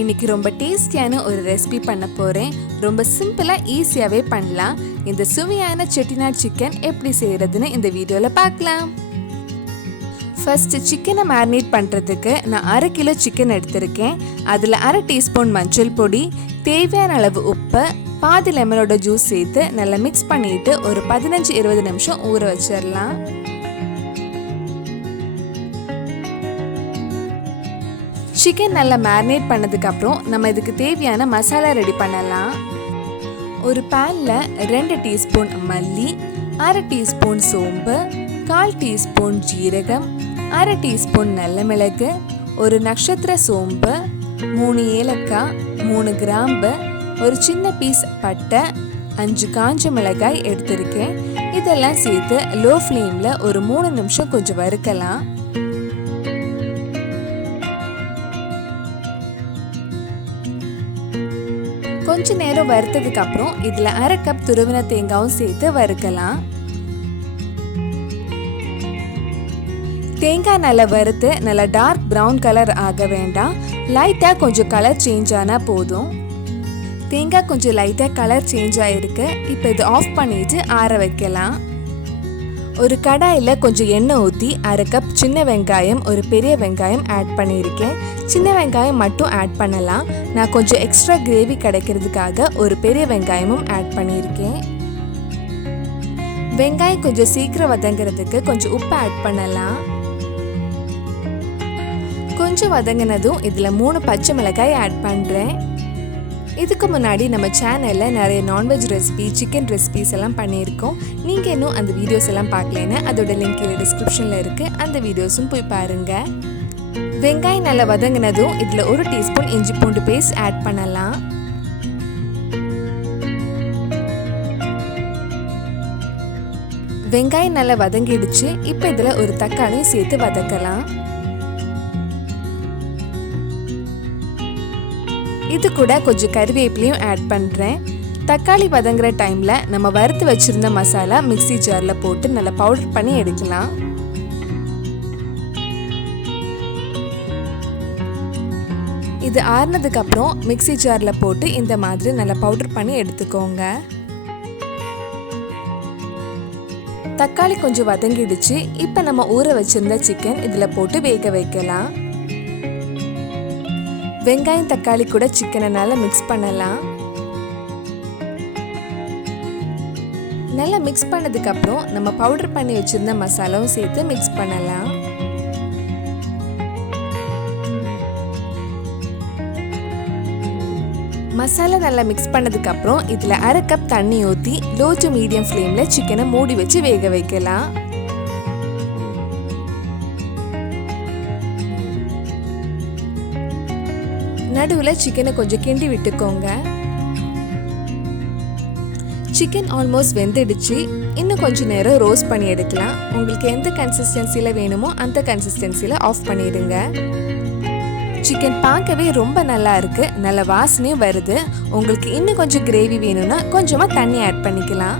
இன்னைக்கு ரொம்ப டேஸ்டியான ஒரு ரெசிபி பண்ண போகிறேன். ரொம்ப சிம்பிளாக ஈஸியாகவே பண்ணலாம். இந்த சுவையான செட்டிநாட் சிக்கன் எப்படி செய்கிறதுன்னு இந்த வீடியோவில் பார்க்கலாம். ஃபர்ஸ்ட் சிக்கனை மேரினேட் பண்ணுறதுக்கு நான் 1/2 கிலோ சிக்கன் எடுத்திருக்கேன். அதில் 1/2 டீஸ்பூன் மஞ்சள் பொடி, தேவையான அளவு உப்பு, பாதி லெமனோட ஜூஸ் சேர்த்து நல்லா மிக்ஸ் பண்ணிட்டு ஒரு 15-20 நிமிஷம் ஊற வச்சிடலாம். சிக்கன் நல்லா மேரினேட் பண்ணதுக்கப்புறம் நம்ம இதுக்கு தேவையான மசாலா ரெடி பண்ணலாம். ஒரு பேனில் 2 டீஸ்பூன் மல்லி, 1/2 டீஸ்பூன் சோம்பு, 1/4 டீஸ்பூன் ஜீரகம், 1/2 டீஸ்பூன் நல்ல மிளகு, ஒரு நட்சத்திர சோம்பு, 3 ஏலக்காய், 3 கிராம்பு, ஒரு சின்ன பீஸ் பட்டை, 5 காஞ்ச மிளகாய் எடுத்திருக்கேன். இதெல்லாம் சேர்த்து லோ ஃப்ளேமில் ஒரு 3 நிமிஷம் கொஞ்சம் வறுக்கலாம். கொஞ்ச நேரம் வறுத்ததுக்கு அப்புறம் இதில் 1/2 கப் துருவின தேங்காயும் சேர்த்து வறுக்கலாம். தேங்காய் நல்லா வறுத்து நல்லா டார்க் ப்ரௌன் கலர் ஆக வேண்டாம், லைட்டாக கொஞ்சம் கலர் சேஞ்ச் ஆனால் போதும். தேங்காய் கொஞ்சம் லைட்டாக கலர் சேஞ்ச் ஆகிருக்கு. இப்போ இது ஆஃப் பண்ணிட்டு ஆற வைக்கலாம். ஒரு கடாயில் கொஞ்சம் எண்ணெய் ஊற்றி 1/2 கப் சின்ன வெங்காயம், ஒரு பெரிய வெங்காயம் ஆட் பண்ணியிருக்கேன். சின்ன வெங்காயம் மட்டும் ஆட் பண்ணலாம். நான் கொஞ்சம் எக்ஸ்ட்ரா கிரேவி கிடைக்கிறதுக்காக ஒரு பெரிய வெங்காயமும் ஆட் பண்ணியிருக்கேன். வெங்காயம் கொஞ்சம் சீக்கிரம் வதங்கிறதுக்கு கொஞ்சம் உப்பு ஆட் பண்ணலாம். கொஞ்சம் வதங்கினதும் இதில் 3 பச்சை மிளகாய் ஆட் பண்ணுறேன். இதுக்கு முன்னாடி நம்ம சேனலில் நிறைய நான்வெஜ் ரெசிபி, சிக்கன் ரெசிபிஸ் எல்லாம் பண்ணியிருக்கோம். நீங்கள் இன்னும் அந்த வீடியோஸ் எல்லாம் பார்க்கலன்னா அதோட லிங்க் டிஸ்கிரிப்ஷனில் இருக்குது, அந்த வீடியோஸும் போய் பாருங்கள். வெங்காயம் நல்லா வதங்கினதும் இதில் 1 டீஸ்பூன் இஞ்சி பூண்டு பேஸ்ட் ஆட் பண்ணலாம். வெங்காயம் நல்லா வதங்கிடுச்சு. இப்போ இதில் ஒரு தக்காளியும் சேர்த்து வதக்கலாம். இது கூட கொஞ்சம் கறிவேப்பிலையும் ஆட் பண்ணுறேன். தக்காளி வதங்குற டைமில் நம்ம வறுத்து வச்சுருந்த மசாலா மிக்ஸி ஜாரில் போட்டு நல்லா பவுடர் பண்ணி எடுக்கலாம். இது ஆறுனதுக்கப்புறம் மிக்ஸி ஜாரில் போட்டு இந்த மாதிரி நல்லா பவுடர் பண்ணி எடுத்துக்கோங்க. தக்காளி கொஞ்சம் வதங்கிடுச்சு. இப்போ நம்ம ஊற வச்சுருந்த சிக்கன் இதில் போட்டு வேக வைக்கலாம். வெங்காயம் தக்காளி கூட சிக்கனை நல்லா மிக்ஸ் பண்ணலாம். நல்லா மிக்ஸ் பண்ணதுக்கப்புறம் நம்ம பவுடர் பண்ணி வச்சுருந்த மசாலாவும் சேர்த்து மிக்ஸ் பண்ணலாம். மசாலா நல்லா மிக்ஸ் பண்ணதுக்கப்புறம் இதில் 1/2 கப் தண்ணி ஊற்றி லோ டு மீடியம் ஃப்ளேமில் சிக்கனை மூடி வச்சு வேக வைக்கலாம். நடுவில் சிக்கனை கொஞ்சம் கிண்டி விட்டுக்கோங்க. சிக்கன் ஆல்மோஸ்ட் வெந்துடுச்சு. இன்னும் கொஞ்சம் நேரம் ரோஸ்ட் பண்ணி எடுக்கலாம். உங்களுக்கு எந்த கன்சிஸ்டன்சியில் வேணுமோ அந்த கன்சிஸ்டன்சியில் ஆஃப் பண்ணிடுங்க. சிக்கன் பார்க்கவே ரொம்ப நல்லா இருக்கு, நல்ல வாசனையும் வருது. உங்களுக்கு இன்னும் கொஞ்சம் கிரேவி வேணும்னா கொஞ்சமாக தண்ணி ஆட் பண்ணிக்கலாம்.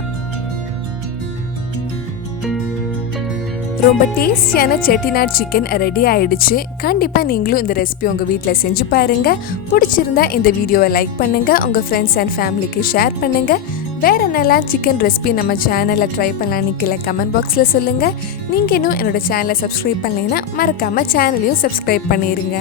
ரொம்ப டேஸ்டியான செட்டிநாட் சிக்கன் ரெடி ஆயிடுச்சு. கண்டிப்பாக நீங்களும் இந்த ரெசிபி உங்கள் வீட்டில் செஞ்சு பாருங்கள். பிடிச்சிருந்தா இந்த வீடியோவை லைக் பண்ணுங்கள், உங்கள் ஃப்ரெண்ட்ஸ் அண்ட் ஃபேமிலிக்கு ஷேர் பண்ணுங்கள். வேறு என்னெல்லாம் சிக்கன் ரெசிபி நம்ம சேனலில் ட்ரை பண்ணலான்னு கீழே கமெண்ட் பாக்ஸில் சொல்லுங்கள். நீங்கள் இன்னும் என்னோடய சேனலை சப்ஸ்கிரைப் பண்ணலைன்னா மறக்காமல் சேனலையும் சப்ஸ்கிரைப் பண்ணிடுங்க.